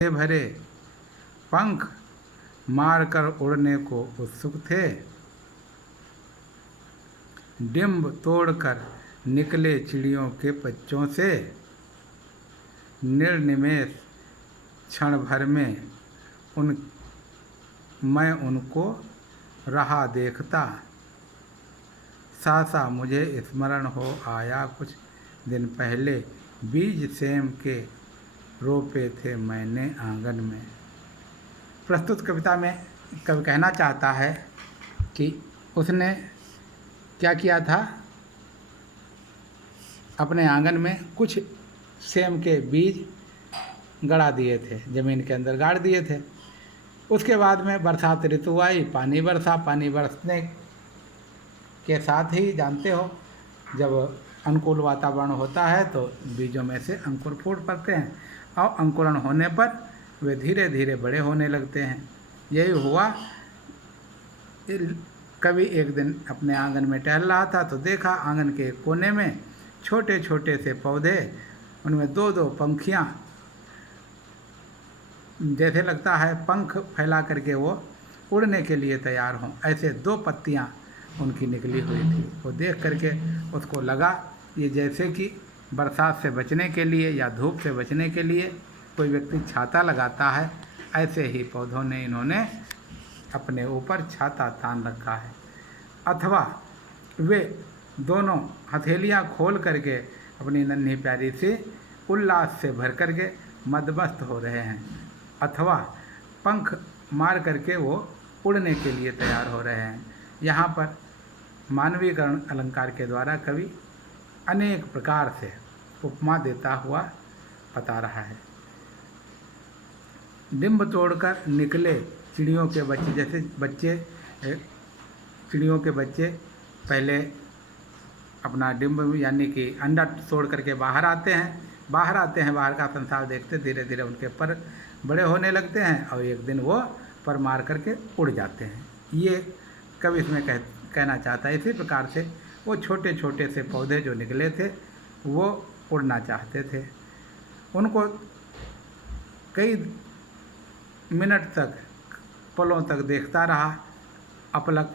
भरे पंख मारकर उड़ने को उत्सुक थे। डिंब तोड़कर निकले चिड़ियों के बच्चों से, निर्निमेष क्षण भर में मैं उनको रहा देखता। सहसा मुझे स्मरण हो आया, कुछ दिन पहले बीज सेम के रोपे थे मैंने आंगन में। प्रस्तुत कविता में कवि कहना चाहता है कि उसने क्या किया था, अपने आंगन में कुछ सेम के बीज गड़ा दिए थे, ज़मीन के अंदर गाड़ दिए थे। उसके बाद में बरसात ऋतु आई, पानी बरसा। पानी बरसने के साथ ही जानते हो, जब अनुकूल वातावरण होता है तो बीजों में से अंकुर फूट पड़ते हैं और अंकुरण होने पर वे धीरे धीरे बड़े होने लगते हैं। यही हुआ। कवि एक दिन अपने आंगन में टहल रहा था तो देखा आंगन के कोने में छोटे छोटे से पौधे, उनमें दो दो पंखियाँ, जैसे लगता है पंख फैला करके वो उड़ने के लिए तैयार हों, ऐसे दो पत्तियाँ उनकी निकली हुई थी। वो देख करके उसको लगा ये जैसे कि बरसात से बचने के लिए या धूप से बचने के लिए कोई व्यक्ति छाता लगाता है, ऐसे ही पौधों ने इन्होंने अपने ऊपर छाता तान रखा है। अथवा वे दोनों हथेलियाँ खोल करके अपनी नन्ही प्यारी सी उल्लास से भर करके मदमस्त हो रहे हैं, अथवा पंख मार करके वो उड़ने के लिए तैयार हो रहे हैं। यहाँ पर मानवीकरण अलंकार के द्वारा कवि अनेक प्रकार से उपमा देता हुआ बता रहा है। डिंब तोड़कर निकले चिड़ियों के बच्चे, जैसे चिड़ियों के बच्चे पहले अपना डिंब यानी कि अंडा तोड़ करके बाहर आते हैं, बाहर का संसार देखते धीरे धीरे उनके पर बड़े होने लगते हैं और एक दिन वो पर मार करके उड़ जाते हैं। ये कवि इसमें कहना चाहता है। इसी प्रकार से वो छोटे छोटे से पौधे जो निकले थे वो उड़ना चाहते थे। उनको कई मिनट तक, पलों तक देखता रहा अपलक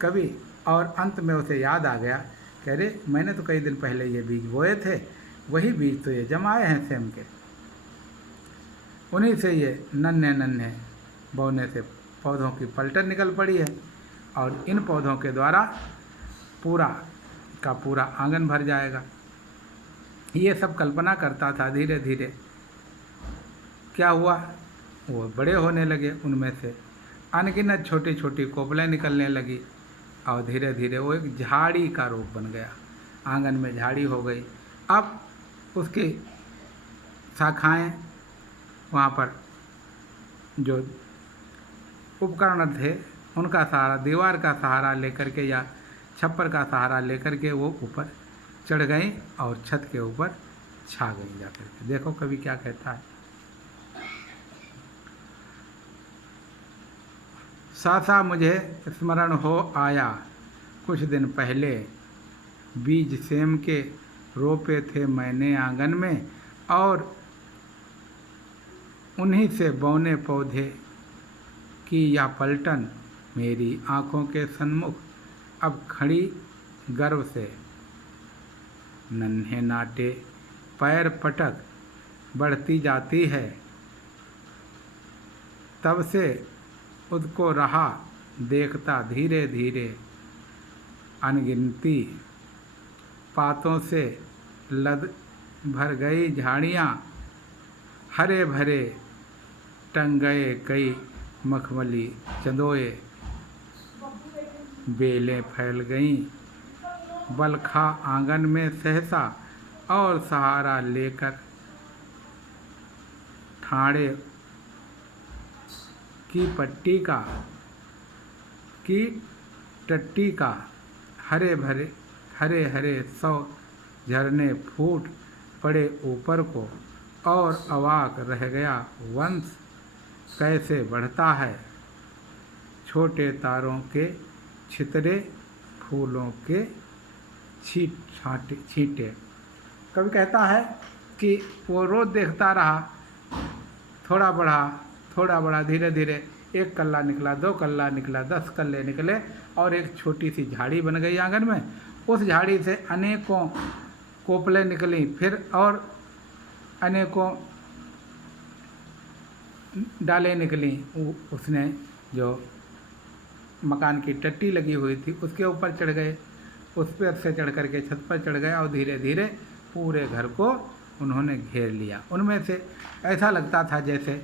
कवि, और अंत में उसे याद आ गया कि अरे मैंने तो कई दिन पहले ये बीज बोए थे, वही बीज तो ये जमाए हैं सेम के, उन्हीं से ये नन्हे नन्हे बोने से पौधों की पलटन निकल पड़ी है और इन पौधों के द्वारा पूरा का पूरा आंगन भर जाएगा। ये सब कल्पना करता था। धीरे धीरे क्या हुआ, वो बड़े होने लगे, उनमें से अनगिनत छोटी छोटी कोपलें निकलने लगी और धीरे धीरे वो एक झाड़ी का रूप बन गया। आंगन में झाड़ी हो गई। अब उसकी शाखाएं, वहाँ पर जो उपकरण थे उनका सहारा, दीवार का सहारा लेकर के या छप्पर का सहारा लेकर के वो ऊपर चढ़ गई और छत के ऊपर छा गई जाकर के। देखो कवि क्या कहता है। सहसा मुझे स्मरण हो आया, कुछ दिन पहले बीज सेम के रोपे थे मैंने आंगन में, और उन्हीं से बौने पौधे की यह पलटन मेरी आँखों के सन्मुख अब खड़ी गर्व से। नन्हे नाटे पैर पटक बढ़ती जाती है, तब से उसको रहा देखता धीरे धीरे। अनगिनती पातों से लद भर गई झाड़ियाँ, हरे भरे टंग गए कई मखमली चंदोए। बेलें फैल गईं बलखा आंगन में सहसा, और सहारा लेकर ठाणे की पट्टी का की टट्टी का हरे हरे 100 झरने फूट पड़े ऊपर को, और अवाक रह गया वंश कैसे बढ़ता है। छोटे तारों के छितरे, फूलों के छींटे। कवि कहता है कि वो रोज़ देखता रहा, थोड़ा बढ़ा धीरे धीरे 1 कल्ला निकला, 2 कल्ला निकला, 10 कल्ले निकले और एक छोटी सी झाड़ी बन गई आंगन में। उस झाड़ी से अनेकों कोपलें निकली, फिर और अनेकों डालें निकली। उसने जो मकान की टट्टी लगी हुई थी उसके ऊपर चढ़ गए, उस पर से चढ़ करके छत पर चढ़ गए और धीरे धीरे पूरे घर को उन्होंने घेर लिया। उनमें से ऐसा लगता था जैसे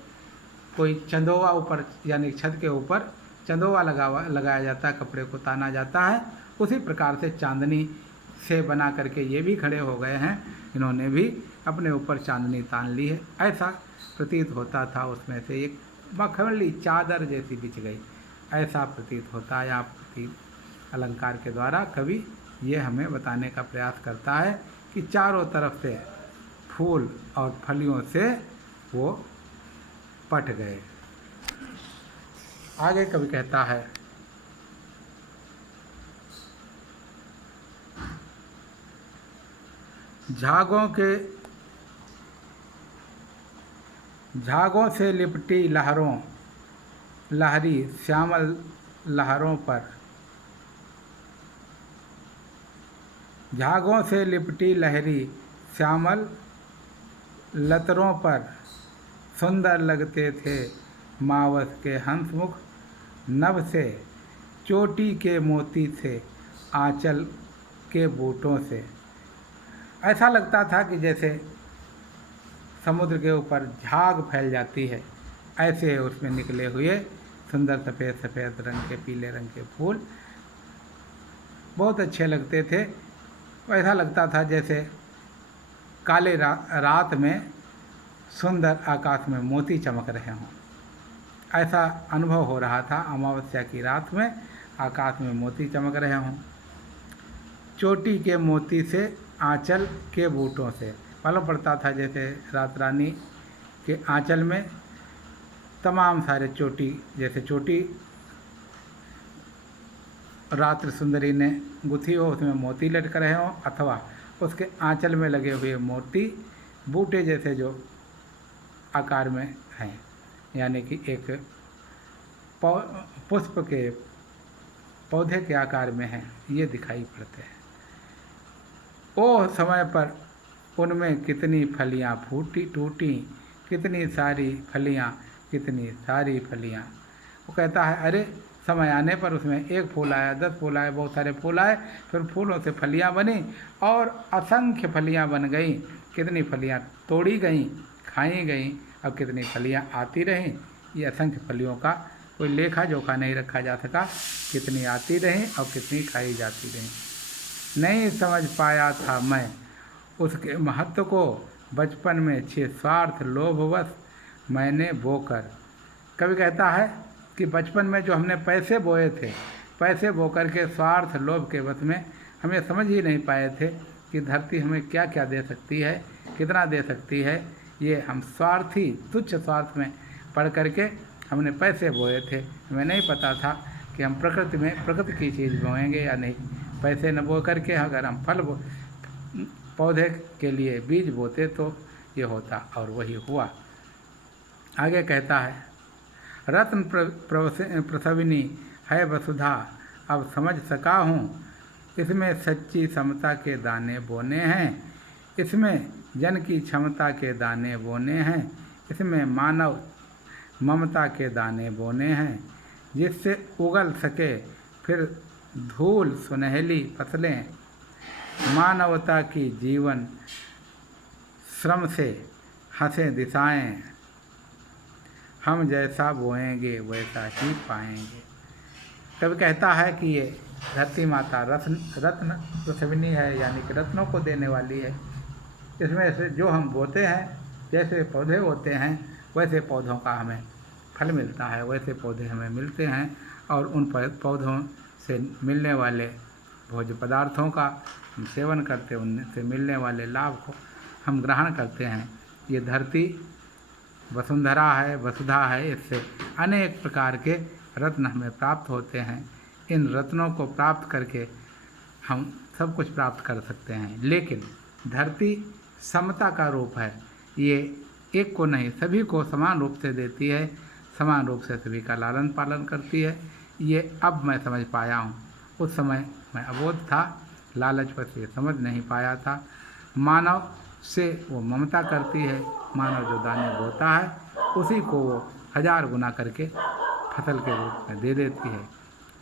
कोई चंदोवा ऊपर, यानी छत के ऊपर चंदोवा लगाया जाता है, कपड़े को ताना जाता है, उसी प्रकार से चांदनी से बना करके ये भी खड़े हो गए हैं। इन्होंने भी अपने ऊपर चांदनी तान ली है, ऐसा प्रतीत होता था। उसमें से एक मखमली चादर जैसी बिछ गई, ऐसा प्रतीत होता है। आप प्रतीत अलंकार के द्वारा कवि ये हमें बताने का प्रयास करता है कि चारों तरफ से फूल और फलियों से वो पट गए। आगे कवि कहता है, झागों से लिपटी लहरी श्यामल लहरों पर, झागों से लिपटी लहरी श्यामल लतरों पर सुंदर लगते थे मावस के हंसमुख नभ से, चोटी के मोती से आंचल के बूटों से। ऐसा लगता था कि जैसे समुद्र के ऊपर झाग फैल जाती है, ऐसे उसमें निकले हुए सुंदर सफ़ेद सफ़ेद रंग के, पीले रंग के फूल बहुत अच्छे लगते थे। ऐसा लगता था जैसे काले रात में सुंदर आकाश में मोती चमक रहे हों, ऐसा अनुभव हो रहा था। अमावस्या की रात में आकाश में मोती चमक रहे हों। चोटी के मोती से आंचल के बूटों से, मालूम पड़ता था जैसे रात रानी के आंचल में तमाम सारे चोटी, जैसे चोटी रात्र सुंदरी ने गुथी हो, उसमें मोती लटक रहे हों, अथवा उसके आंचल में लगे हुए मोती बूटे जैसे जो आकार में हैं, यानी कि एक पुष्प के पौधे के आकार में हैं, ये दिखाई पड़ते हैं। ओह समय पर उनमें कितनी फलियां टूटी, कितनी सारी फलियां, कितनी सारी फलियां। वो कहता है अरे समय आने पर उसमें 1 फूल आया, 10 फूल आए, बहुत सारे फूल आए, फिर फूलों से फलियां बनी और असंख्य फलियां बन गई। कितनी फलियां तोड़ी गईं, खाई गईं और कितनी फलियां आती रहीं। ये असंख्य फलियों का कोई लेखा जोखा नहीं रखा जा सका, कितनी आती रहीं और कितनी खाई जाती रहीं। नहीं समझ पाया था मैं उसके महत्व को, बचपन में छे स्वार्थ लोभवश मैंने बोकर। कवि कहता है कि बचपन में जो हमने पैसे बोए थे, पैसे बो कर के स्वार्थ लोभ के वश में हमें समझ ही नहीं पाए थे कि धरती हमें क्या क्या दे सकती है, कितना दे सकती है। ये हम स्वार्थी तुच्छ स्वार्थ में पढ़ करके हमने पैसे बोए थे, हमें नहीं पता था कि हम प्रकृति की चीज़ बोएंगे या नहीं। पैसे न बो करके अगर हम पौधे के लिए बीज बोते तो ये होता, और वही हुआ। आगे कहता है, रत्न प्रसविनी है वसुधा, अब समझ सका हूँ इसमें सच्ची समता के दाने बोने हैं, इसमें जन की क्षमता के दाने बोने हैं, इसमें मानव ममता के दाने बोने हैं, जिससे उगल सके फिर धूल सुनहली फसलें, मानवता की जीवन श्रम से हंसे दिशाएं, हम जैसा बोएंगे वैसा ही पाएंगे। कभी कहता है कि ये धरती माता रत्न प्रसविनी है, यानी कि रत्नों को देने वाली है। इसमें से जो हम बोते हैं, जैसे पौधे होते हैं वैसे पौधों का हमें फल मिलता है, वैसे पौधे हमें मिलते हैं, और उन पौधों से मिलने वाले भोज्य पदार्थों का हम सेवन करते, उनसे मिलने वाले लाभ को हम ग्रहण करते हैं। ये धरती वसुंधरा है, वसुधा है, इससे अनेक प्रकार के रत्न हमें प्राप्त होते हैं। इन रत्नों को प्राप्त करके हम सब कुछ प्राप्त कर सकते हैं, लेकिन धरती समता का रूप है। ये एक को नहीं सभी को समान रूप से देती है, समान रूप से सभी का लालन पालन करती है। ये अब मैं समझ पाया हूँ। उस समय मैं अबोध था, लालचवश ये समझ नहीं पाया था। मानव से वो ममता करती है, मानव जो दाने बोता है उसी को वो 1000 गुना करके फसल के रूप में दे देती है।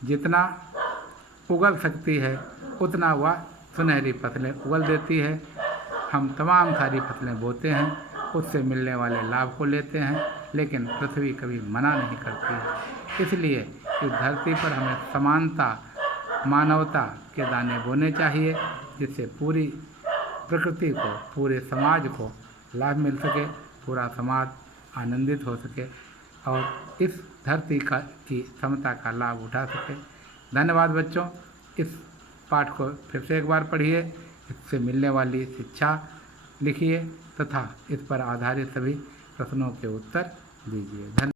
जितना उगल सकती है उतना वह सुनहरी फसलें उगल देती है। हम तमाम सारी फसलें बोते हैं, उससे मिलने वाले लाभ को लेते हैं, लेकिन पृथ्वी कभी मना नहीं करती है। इसलिए इस धरती पर हमें समानता, मानवता के दाने बोने चाहिए, जिससे पूरी प्रकृति को, पूरे समाज को लाभ मिल सके, पूरा समाज आनंदित हो सके और इस धरती की समता का लाभ उठा सके। धन्यवाद बच्चों। इस पाठ को फिर से एक बार पढ़िए, इससे मिलने वाली शिक्षा लिखिए तथा इस पर आधारित सभी प्रश्नों के उत्तर दीजिए। धन्यवाद।